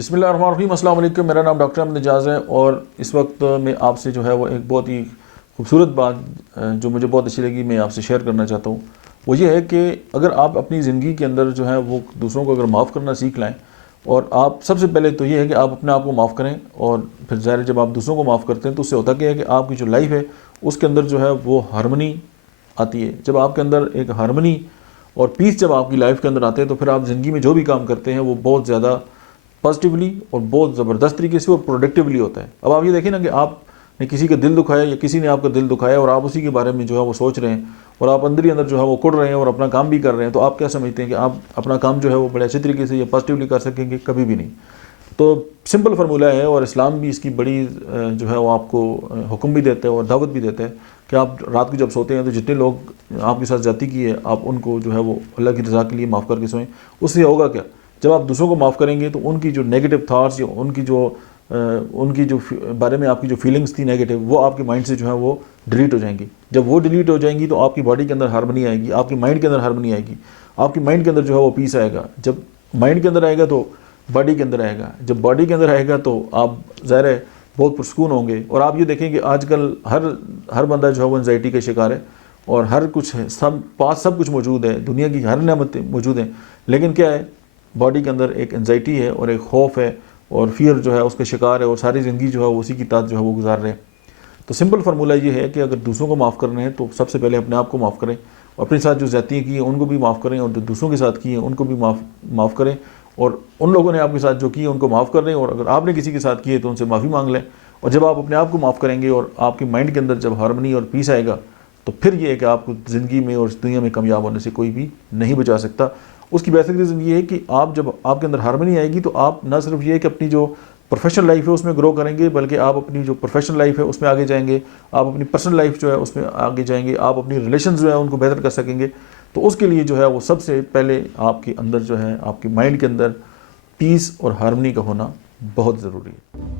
بسم اللہ الرحمن الرحیم. السلام علیکم. میرا نام ڈاکٹر احمد اعجاز ہے اور اس وقت میں آپ سے جو ہے وہ ایک بہت ہی خوبصورت بات جو مجھے بہت اچھی لگی میں آپ سے شیئر کرنا چاہتا ہوں. وہ یہ ہے کہ اگر آپ اپنی زندگی کے اندر جو ہے وہ دوسروں کو اگر معاف کرنا سیکھ لائیں، اور آپ سب سے پہلے تو یہ ہے کہ آپ اپنے آپ کو معاف کریں، اور پھر ظاہر جب آپ دوسروں کو معاف کرتے ہیں تو اس سے ہوتا کیا ہے کہ آپ کی جو لائف ہے اس کے اندر جو ہے وہ ہارمنی آتی ہے. جب آپ کے اندر ایک ہارمنی اور پیس جب آپ کی لائف کے اندر آتے ہیں تو پھر آپ زندگی میں جو بھی کام کرتے ہیں وہ بہت زیادہ پازیٹیولی اور بہت زبردست طریقے سے اور پروڈکٹیولی ہوتا ہے. اب آپ یہ دیکھیں نا کہ آپ نے کسی کا دل دکھایا یا کسی نے آپ کا دل دکھایا اور آپ اسی کے بارے میں جو ہے وہ سوچ رہے ہیں اور آپ اندر ہی اندر جو ہے وہ کڑ رہے ہیں اور اپنا کام بھی کر رہے ہیں، تو آپ کیا سمجھتے ہیں کہ آپ اپنا کام جو ہے وہ بڑے اچھے طریقے سے یا پازیٹیولی کر سکیں گے؟ کبھی بھی نہیں. تو سمپل فارمولہ ہے اور اسلام بھی اس کی بڑی جو ہے وہ آپ کو حکم بھی دیتا ہے اور دعوت بھی دیتا ہے کہ آپ رات کو جب سوتے ہیں تو جتنے لوگ آپ کے ساتھ زیادتی کی ہے آپ ان کو جو ہے وہ اللہ کی رضا کے لیے معاف کر کے سوئیں. اس سے ہوگا کیا؟ جب آپ دوسروں کو معاف کریں گے تو ان کی جو نیگیٹو تھاٹس یا ان کی جو بارے میں آپ کی جو فیلنگس تھی نیگیٹو، وہ آپ کے مائنڈ سے جو ہے وہ ڈیلیٹ ہو جائیں گی. جب وہ ڈیلیٹ ہو جائیں گی تو آپ کی باڈی کے اندر ہارمنی آئے گی، آپ کی مائنڈ کے اندر ہارمنی آئے گی، آپ کی مائنڈ کے اندر جو ہے وہ پیس آئے گا. جب مائنڈ کے اندر آئے گا تو باڈی کے اندر آئے گا، جب باڈی کے اندر آئے گا تو آپ ظاہر ہے بہت پرسکون ہوں گے. اور آپ یہ دیکھیں کہ آج کل ہر بندہ جو ہے وہ انزائٹی کا شکار ہے اور ہر کچھ ہے، سب کچھ موجود ہے، دنیا کی ہر نعمتیں موجود ہیں، لیکن کیا ہے باڈی کے اندر ایک انزائٹی ہے اور ایک خوف ہے اور فیئر جو ہے اس کا شکار ہے اور ساری زندگی جو ہے اسی کی تحت جو ہے وہ گزار رہے ہیں. تو سمپل فارمولہ یہ ہے کہ اگر دوسروں کو معاف کرنے ہیں تو سب سے پہلے اپنے آپ کو معاف کریں، اور اپنے ساتھ جو زیادتیاں کی ہیں ان کو بھی معاف کریں، اور جو دوسروں کے ساتھ کی ہیں ان کو بھی معاف کریں، اور ان لوگوں نے آپ کے ساتھ جو کی ہے ان کو معاف کر دیں، اور اگر آپ نے کسی کے ساتھ کی ہے تو ان سے معافی مانگ لیں. اور جب آپ اپنے آپ کو معاف کریں گے اور آپ کی مائنڈ کے اندر جب ہارمنی اور پیس آئے گا تو پھر یہ ہے کہ آپ کو زندگی میں اور اس دنیا میں کامیاب ہونے سے کوئی بھی نہیں بچا سکتا. اس کی بیسک ریزن یہ ہے کہ آپ جب آپ کے اندر ہارمنی آئے گی تو آپ نہ صرف یہ ہے کہ اپنی جو پروفیشنل لائف ہے اس میں گرو کریں گے، بلکہ آپ اپنی جو پروفیشنل لائف ہے اس میں آگے جائیں گے، آپ اپنی پرسنل لائف جو ہے اس میں آگے جائیں گے، آپ اپنی ریلیشنز جو ہے ان کو بہتر کر سکیں گے. تو اس کے لیے جو ہے وہ سب سے پہلے آپ کے اندر جو ہے آپ کے مائنڈ کے اندر پیس اور ہارمنی کا ہونا بہت ضروری ہے.